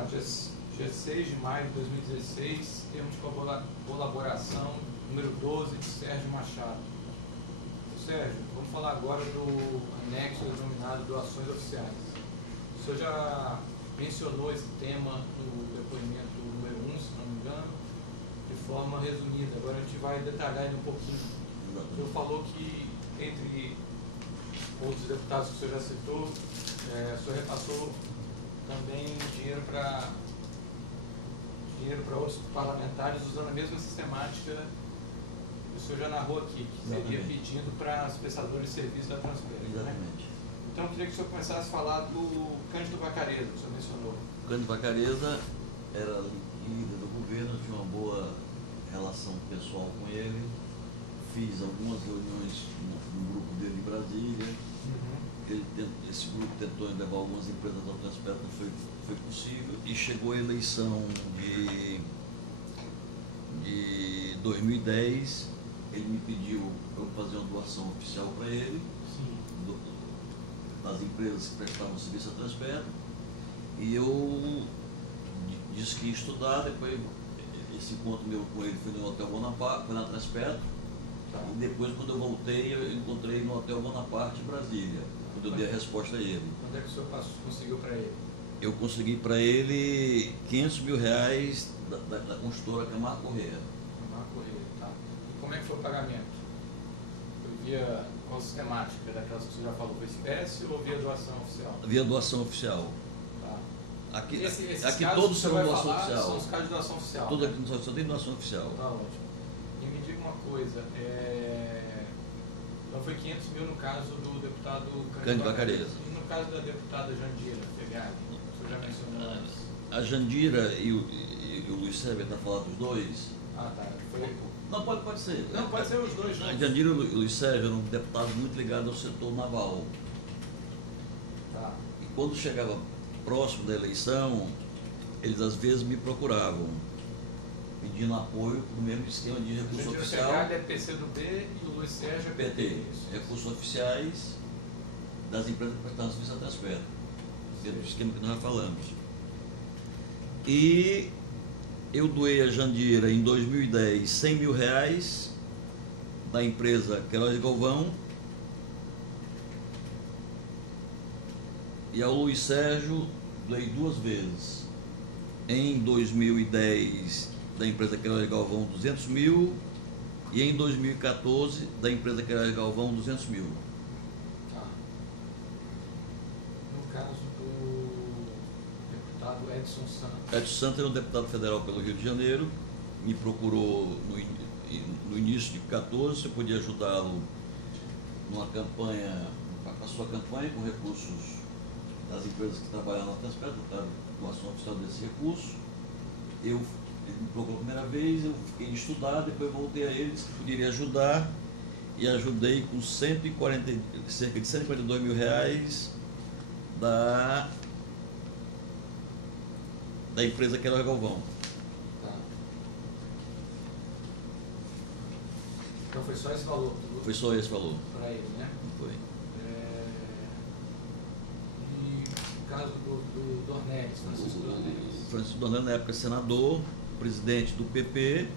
lá, dia 6 de maio de 2016, termo de colaboração número 12 de Sérgio Machado. Sérgio, vamos falar agora do anexo denominado doações oficiais. O senhor já mencionou esse tema no depoimento número 1, se não me engano, de forma resumida. Agora a gente vai detalhar ele um pouquinho. O senhor falou que, entre outros deputados que o senhor já citou, o senhor repassou também dinheiro para outros parlamentares usando a mesma sistemática que o senhor já narrou aqui, que seria pedindo para os prestadores de serviço da Transpetro. Exatamente. Né? Então eu queria que o senhor começasse a falar do Cândido Vacareza, que o senhor mencionou. O Cândido Vacareza era líder do governo, tinha uma boa relação pessoal com ele, fiz algumas reuniões no grupo dele em Brasília. Esse grupo tentou levar algumas empresas ao Transpetro, não foi possível, e chegou a eleição de 2010, ele me pediu para eu fazer uma doação oficial para ele, das empresas que prestavam serviço à Transpetro, e eu disse que ia estudar. Depois esse encontro meu com ele foi no Hotel Bonaparte, foi na Transpetro, e depois, quando eu voltei, eu encontrei no Hotel Bonaparte, Brasília, quando eu dei a resposta a ele. Quando é que o senhor conseguiu para ele? Eu consegui para ele R$500 mil da consultora Camargo Corrêa. Camargo Corrêa, tá. E como é que foi o pagamento? Foi via qual sistemática daquelas que o senhor já falou? Foi espécie ou via doação oficial? Via doação oficial. Tá. Aqui esses todos são doação oficial. São os casos de doação oficial. Tudo aqui só tem doação oficial. Tá ótimo. E me diga uma coisa, então foi 500 mil no caso do deputado Cândido Vacareza. E no caso da deputada Jandira Fegali, o senhor já mencionou antes? A Jandira e o Luiz Sérgio está falando dos dois? Ah, tá. Não, pode ser. Não, pode ser os dois juntos. A Jandira e o Luiz Sérgio eram deputados muito ligados ao setor naval. Tá. E quando chegava próximo da eleição, eles às vezes me procuravam, pedindo apoio para o mesmo esquema de recurso oficial. A é PCdoB e o Luiz Sérgio é PT. Recursos oficiais das empresas que prestavam serviço à Transpetro, dentro do esquema que nós já falamos. E eu doei a Jandira em 2010 R$100 mil da empresa Queiroz Galvão, e ao Luiz Sérgio doei 2 vezes. Em 2010 da empresa Queiroz Galvão 200 mil e em 2014 da empresa Queiroz Galvão 200 mil. Tá. No caso do deputado Edson Santos. Edson Santos era um deputado federal pelo Rio de Janeiro, me procurou no início de 2014 se eu podia ajudá-lo numa campanha, a sua campanha com recursos das empresas que trabalham na Transpetro, para doação oficial desse recurso. Ele me procurou a primeira vez, eu fiquei de estudar, depois voltei a ele, disse que poderia ajudar, e ajudei com cerca de R$142 mil da empresa Queiroz Galvão. Tá. Então foi só esse valor? Foi só esse valor. Para ele, né? Foi. E o caso do Dornelles, Francisco Dornelles? Francisco Dornelles, na época senador, presidente do PP,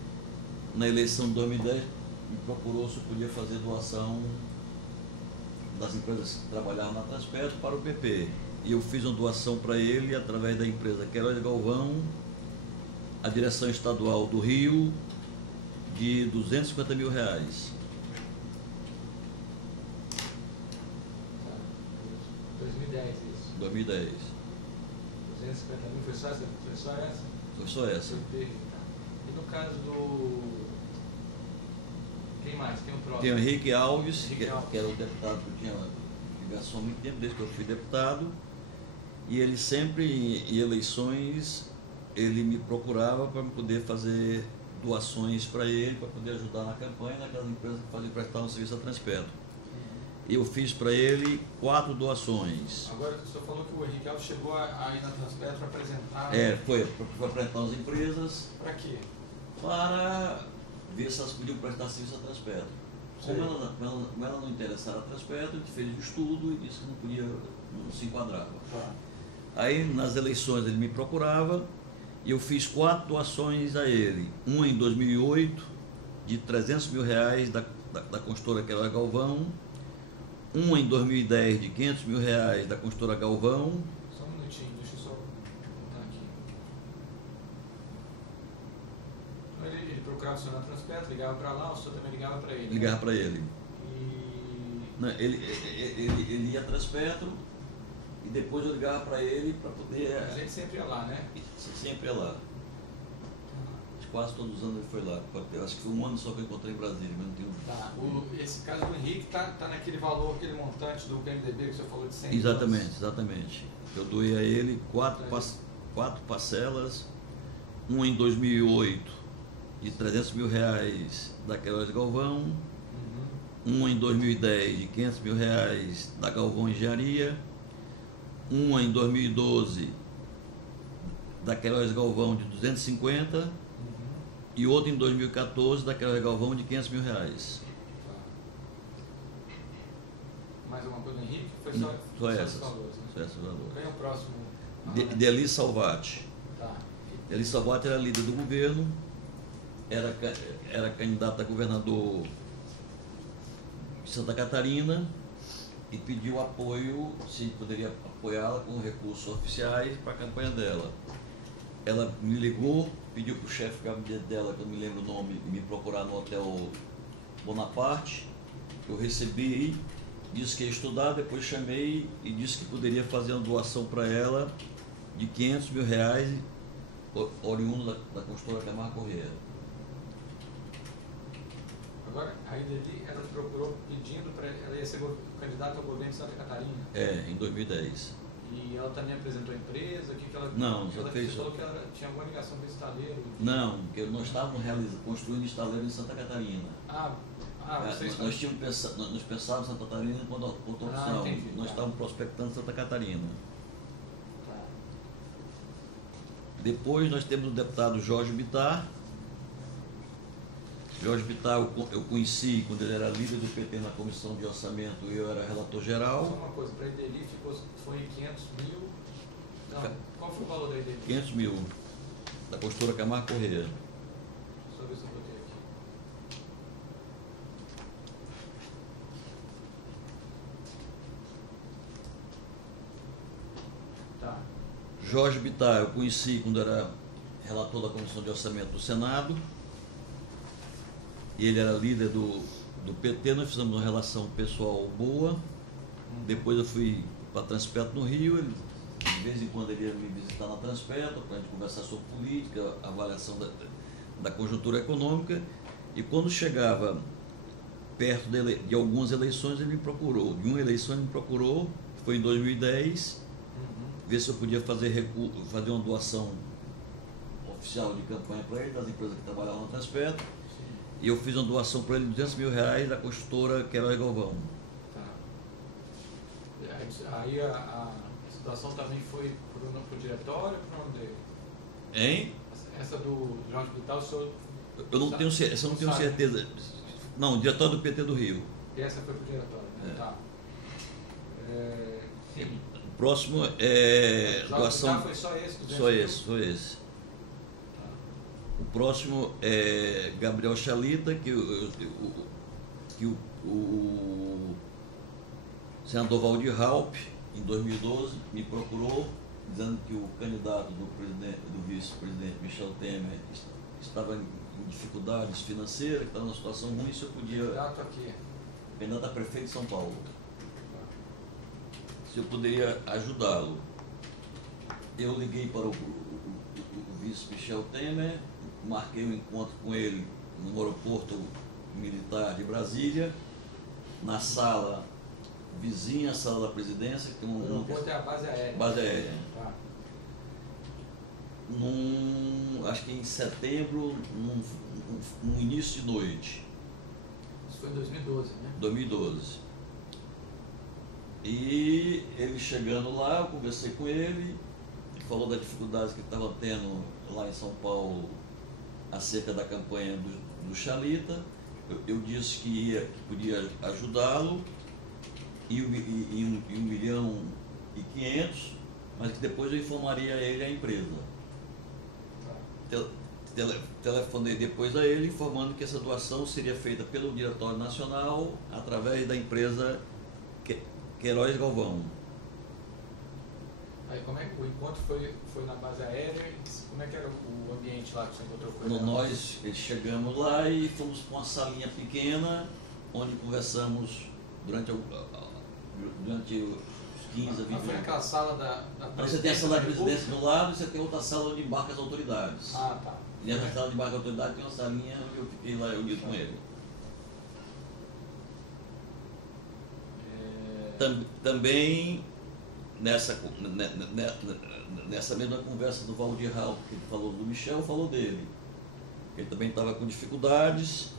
na eleição de 2010, me procurou se eu podia fazer doação das empresas que trabalhavam na Transpetro para o PP. E eu fiz uma doação para ele através da empresa Queiroz Galvão, a direção estadual do Rio, de R$250 mil. 2010 isso? 2010. 250 mil, foi só essa? Foi só essa. E no caso do... Quem mais? Quem é o próximo? Tem o Henrique Alves, que era o deputado que eu tinha ligação há muito tempo, desde que eu fui deputado. E ele sempre, em eleições, ele me procurava para poder fazer doações para ele, para poder ajudar na campanha naquelas empresas que prestavam serviço à Transpetro. Eu fiz para ele 4 doações. Agora, o senhor falou que o Henrique Alves chegou a ir na Transpetro para apresentar... Foi apresentar as empresas. Para quê? Para ver se elas podiam prestar serviço à Transpetro. Como ela não interessava a Transpetro, a gente fez o estudo e disse que não se enquadrava. Tá. Aí nas eleições ele me procurava e eu fiz 4 doações a ele. Uma em 2008, de R$300 mil da construtora Queiroz Galvão. Uma em 2010, de R$500 mil da construtora Galvão. Só um minutinho, deixa eu só botar aqui. Então ele procurava o senhor na Transpetro, ligava para lá, o senhor também ligava para ele. Ligava né? para ele. E... Não, ele ia a Transpetro e depois eu ligava para ele para poder. A gente sempre ia lá, né? Sempre ia lá. Quase todos os anos ele foi lá. Eu acho que foi um ano só que eu encontrei em Brasília, mas não tenho. Tá. Esse caso do Henrique tá naquele valor, aquele montante do PMDB que o senhor falou de 100 Exatamente, milhões. exatamente. Eu doei a ele 4 parcelas, uma em 2008 de R$300 mil da Queiroz Galvão, uma em 2010 de R$500 mil da Galvão Engenharia, uma em 2012 da Queiroz Galvão de 250 e outra em 2014 da Queiroz Galvão de R$500 mil. Tá. Mais alguma coisa do Henrique? Foi só esses valores, né? Só esses valores. Quem é o próximo? Deli Salvati. Tá. Deli Salvati era líder do governo, era candidato a governador de Santa Catarina e pediu apoio, se poderia apoiá-la com recursos oficiais para a campanha dela. Ela me ligou, pediu para o chefe de gabinete dela, que eu não me lembro o nome, me procurar no Hotel Bonaparte. Eu recebi, disse que ia estudar, depois chamei e disse que poderia fazer uma doação para ela de R$500 mil, oriundo da construtora Camargo Corrêa. Agora, aí dele, ela procurou pedindo para ela ia ser candidata ao governo de Santa Catarina. Em 2010. E ela também apresentou a empresa? Que ela, não, só fez. Você falou que ela tinha alguma ligação com o estaleiro? Não, porque nós estávamos construindo estaleiro em Santa Catarina. Vocês nós pensávamos em Santa Catarina quando opção. Nós estávamos prospectando Santa Catarina. Tá. Depois nós temos o deputado Jorge Bittar. Jorge Bittar eu conheci quando ele era líder do PT na comissão de orçamento e eu era relator geral. Só uma coisa, para ele dele foi 500 mil. Não, qual foi o valor da dele? 500 mil, da construtora Camargo Corrêa. Deixa eu ver se eu botei aqui. Tá. Jorge Bittar eu conheci quando era relator da comissão de orçamento do Senado. Ele era líder do PT, nós fizemos uma relação pessoal boa. Depois eu fui para a Transpetro no Rio, de vez em quando ele ia me visitar na Transpetro para a gente conversar sobre política, avaliação da conjuntura econômica. E quando chegava perto de algumas eleições, ele me procurou. De uma eleição ele me procurou, foi em 2010, ver se eu podia fazer uma doação oficial de campanha para ele, das empresas que trabalhavam na Transpetro. E eu fiz uma doação para ele de R$200 mil da construtora Queiroz Galvão. Tá. Aí a situação também foi para o diretório ou para o nome dele? Hein? Essa do Jorge Bittar, o senhor... Eu não tenho certeza. Não, diretório do PT do Rio. E essa foi para o diretório, né? Tá. Sim. O próximo é doação... Foi só esse? Só esse. O próximo é Gabriel Chalita, que o senador Valdir Raupp, em 2012, me procurou, dizendo que o candidato do vice-presidente Michel Temer estava em dificuldades financeiras, que estava numa situação ruim, se eu podia... Candidato a prefeito de São Paulo. Se eu poderia ajudá-lo. Eu liguei para o vice Michel Temer, marquei um encontro com ele no aeroporto militar de Brasília, na sala vizinha à sala da presidência. Que tem o aeroporto é a base aérea. Base aérea. Tá. Acho que em setembro, no início de noite. Isso foi em 2012, né? 2012. E ele chegando lá, eu conversei com ele, falou das dificuldades que estava tendo lá em São Paulo acerca da campanha do Chalita. Eu disse que podia ajudá-lo e 1,5 milhão mas que depois eu informaria ele a empresa. Telefonei depois a ele informando que essa doação seria feita pelo Diretório Nacional através da empresa Queiroz Galvão. Aí como é que o encontro foi na base aérea? Como é que era o ambiente lá que você encontrou com ele? Nós chegamos lá e fomos para uma salinha pequena onde conversamos durante os 15 a 20 minutos. Foi naquela sala da você tem a sala da presidência do lado e você tem outra sala onde embarca as autoridades. Ah, tá. E nessa sala de embarque da autoridade tem uma salinha onde eu fiquei lá reunido com ele. Também nessa mesma conversa do Valdir Raul, que ele falou do Michel, falou dele. Ele também estava com dificuldades,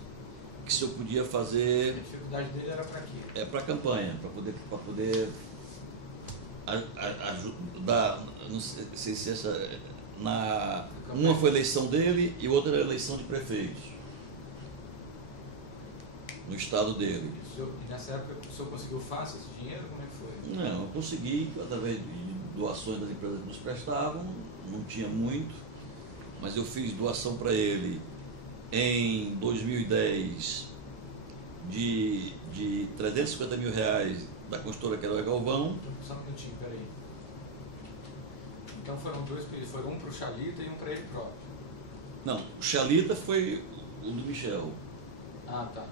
que se eu podia fazer... A dificuldade dele era para quê? É para a campanha, para poder ajudar, não sei se essa... Uma foi a eleição dele e outra era a eleição de prefeitos no estado dele. E nessa época o senhor conseguiu fácil esse dinheiro? Como é que foi? Não, eu consegui através de doações das empresas que nos prestavam, não tinha muito, mas eu fiz doação para ele em 2010 de R$350 mil da construtora Queiroz Galvão. Só um minutinho, peraí. Então foram dois pedidos, foram um para o Chalita e um para ele próprio. Não, o Chalita foi o do Michel. Ah, tá.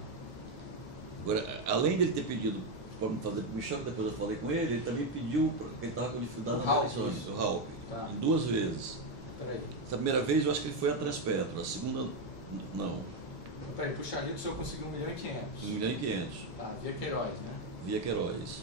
Agora, além dele ter pedido para me fazer para o Michel, que depois eu falei com ele também pediu, porque ele estava com dificuldade nas eleições, o Raup, tá. Em 2 vezes. Peraí. Essa primeira vez eu acho que ele foi a Transpetro, a segunda não. Então, peraí, para o Chalita o senhor conseguiu 1,5 milhão. 1,5 milhão. Tá, via Queiroz, né? Via Queiroz.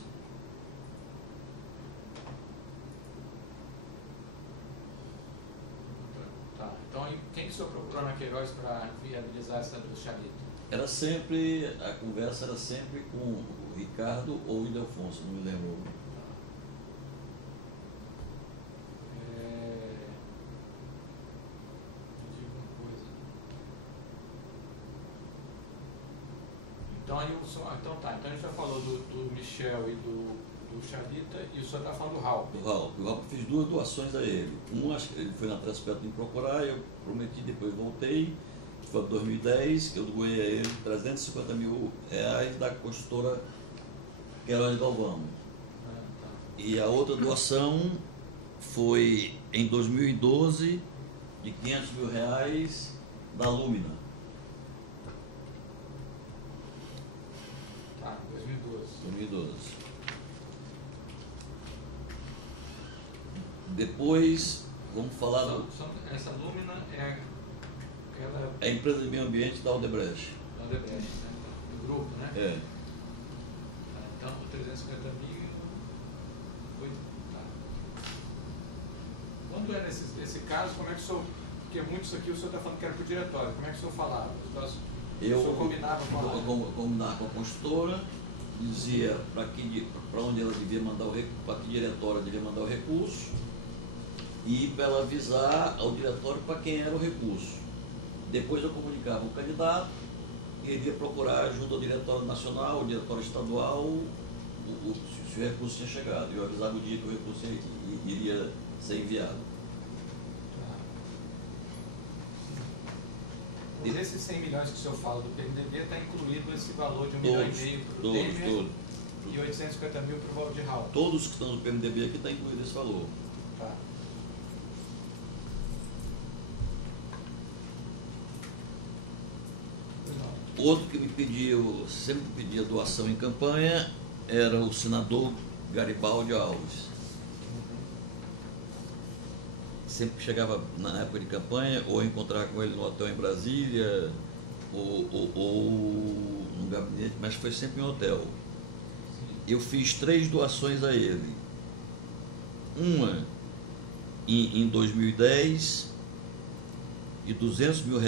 Tá, então quem que o senhor procurou na Queiroz para viabilizar essa do Chalita? A conversa era sempre com o Ricardo ou o Ildefonso, não me lembro. Então a gente já falou do Michel e do Chalita e o senhor está falando do Raup. Do Raup. O Raup fiz 2 doações a ele. Acho que ele foi na Transpetro me procurar, eu prometi, depois voltei. Foi em 2010 que eu doei a ele R$350 mil da construtora Queiroz Galvão. Tá. E a outra doação foi em 2012 de R$500 mil da Lumina. Tá, 2012. Depois, vamos falar essa Lumina é a empresa de meio ambiente da Odebrecht. Da Odebrecht, né? Do grupo, né? É. Então, 350 mil foi... Tá. Quando era esse caso, como é que o senhor... Porque muito isso aqui o senhor está falando que era para o diretório. Como é que o senhor falava? O senhor combinava com a... Combinava com a construtora, dizia para onde ela devia mandar o recurso, para que diretório devia mandar o recurso, e para ela avisar ao diretório para quem era o recurso. Depois eu comunicava o candidato, e ele ia procurar junto ao Diretório Nacional, ao Diretório Estadual, se o recurso tinha chegado. Eu avisava o dia que o recurso iria ser enviado. Mas esses 100 milhões que o senhor fala do PMDB está incluído esse valor de 1,5 milhão para o Temer e 850 mil para o Valdir Raul. Todos que estão no PMDB aqui está incluído esse valor. Tá. Outro que me pediu, sempre pedia doação em campanha, era o senador Garibaldi Alves. Sempre chegava na época de campanha, ou encontrar com ele no hotel em Brasília, ou no gabinete, mas foi sempre em hotel. Eu fiz 3 doações a ele. Uma em 2010, de R$200 mil,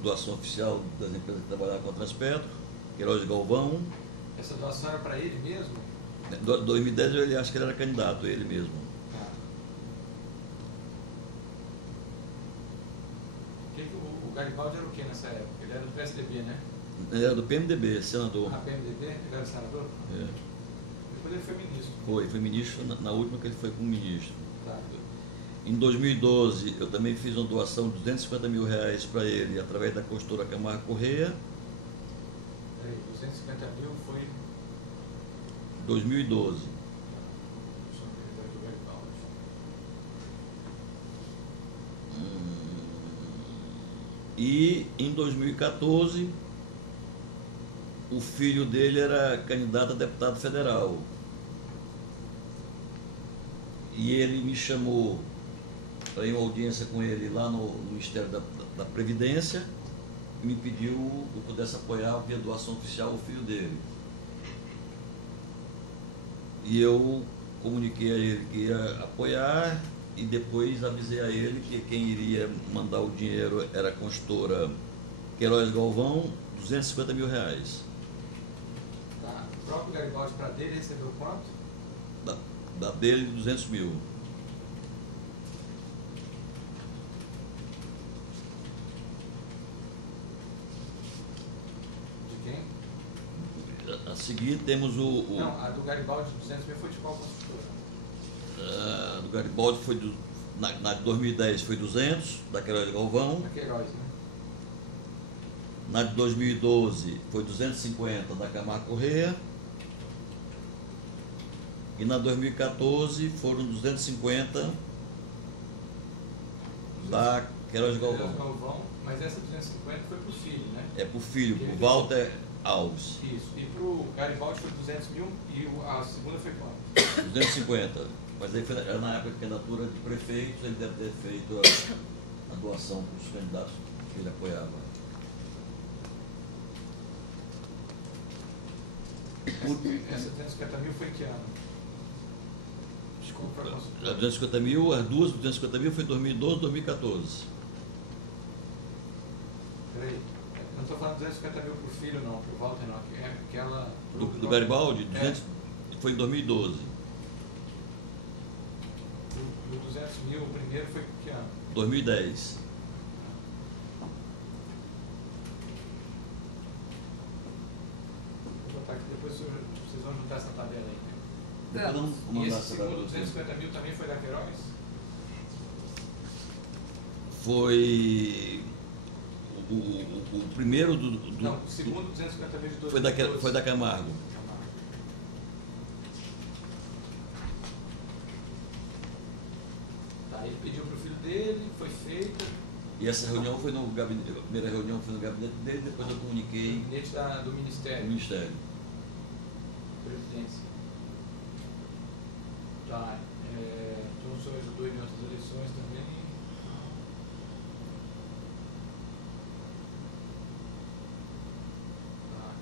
doação oficial das empresas que trabalhavam com a Transpetro, Queiroz Galvão. Essa doação era para ele mesmo? Em 2010 eu acho que ele era candidato, ele mesmo. O Garibaldi era o que nessa época? Ele era do PSDB, né? Ele era do PMDB, senador. PMDB? Ele era senador? É. depois ele foi ministro. Foi ministro na última que ele foi como ministro. Tá. Em 2012, eu também fiz uma doação de R$250 mil para ele, através da construtora Camargo Corrêa. Peraí, 250 mil foi... 2012. E em 2014, o filho dele era candidato a deputado federal. E ele me chamou para ir uma audiência com ele lá no Ministério da Previdência e me pediu que eu pudesse apoiar via doação oficial o filho dele. E eu comuniquei a ele que ia apoiar e depois avisei a ele que quem iria mandar o dinheiro era a consultora Queiroz Galvão, R$250 mil. Tá. O próprio Garibaldi, para dele, recebeu quanto? Da dele, 200 mil. De quem? A seguir temos Não, a do Garibaldi, 200 mil, foi de qual construtora? A do Garibaldi foi na de 2010 foi 200, da Queiroz Galvão. Da Queiroz, né? Na de 2012 foi 250 da Camargo Corrêa. E na 2014 foram 250 da Queiroz Galvão. Mas essa 250 foi para o filho, né? É para o filho, para o Walter Alves. Isso. E para o Garibaldi foi 200 mil e a segunda foi quanto? 250. Mas aí era na época de candidatura de prefeito, ele deve ter feito a doação para os candidatos que ele apoiava. Essa 250 mil foi em que ano? Desculpa, para a 250 mil, as duas 250 mil foi em 2012, 2014. Peraí, eu não estou falando 250 mil para o filho, não, para o Walter, não. É aquela. Do Garibaldi, 200, foi em 2012. O 200 mil, o primeiro foi em que ano? 2010. Vou botar aqui, depois vocês vão juntar essa tabela aí. Depois vamos E mandar esse essa segundo 250 mil também foi da Queiroz? Foi o primeiro do. Não, o segundo 250 mil de 2012. Foi da Camargo. Tá, ele pediu para o filho dele, foi feita. E essa reunião foi no gabinete, a primeira reunião foi no gabinete dele, depois eu comuniquei Gabinete do Ministério. no Ministério. Previdência. Tá, então o senhor ajudou em outras eleições também. Tá,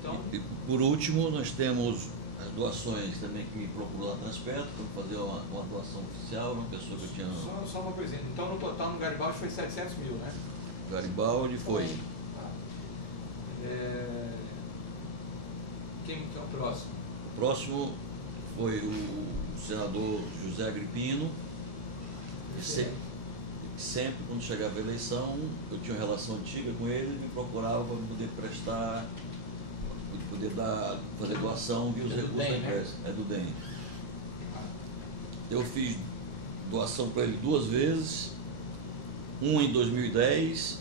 então... E por último, nós temos as doações também que me procurou lá Transpetro para fazer uma doação oficial, uma pessoa que eu tinha... Só uma coisinha. Então no total no Garibaldi foi 700 mil, né? Garibaldi foi. Tá. Quem que é o próximo? O próximo foi o senador José Agripino. Sempre quando chegava a eleição, eu tinha uma relação antiga com ele, me procurava para poder prestar, poder fazer doação via os recursos da empresa. É do DEM. Eu fiz doação para ele 2 vezes, uma em 2010,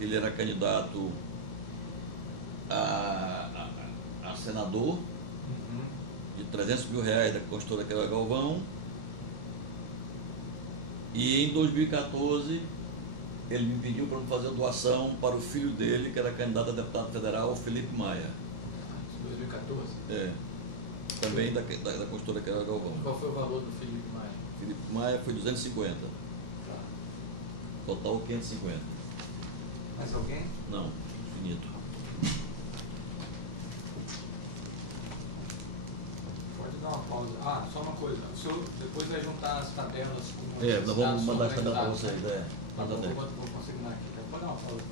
ele era candidato a senador, de R$300 mil da consultora Queiroz Galvão. E em 2014 ele me pediu para fazer doação para o filho dele, que era candidato a deputado federal, Felipe Maia. 2014? É. Também da consultora Queiroz Galvão. Qual foi o valor do Felipe Maia? Felipe Maia foi 250. Tá. Total 550. Mais alguém? Não, infinito. Pode dar uma pausa. Ah, só uma coisa. O senhor depois vai juntar as tabelas com Nós vamos mandar as tabelas para candidatos, vocês. né? Manda Vou dele. consignar aqui. Pode dar uma pausa.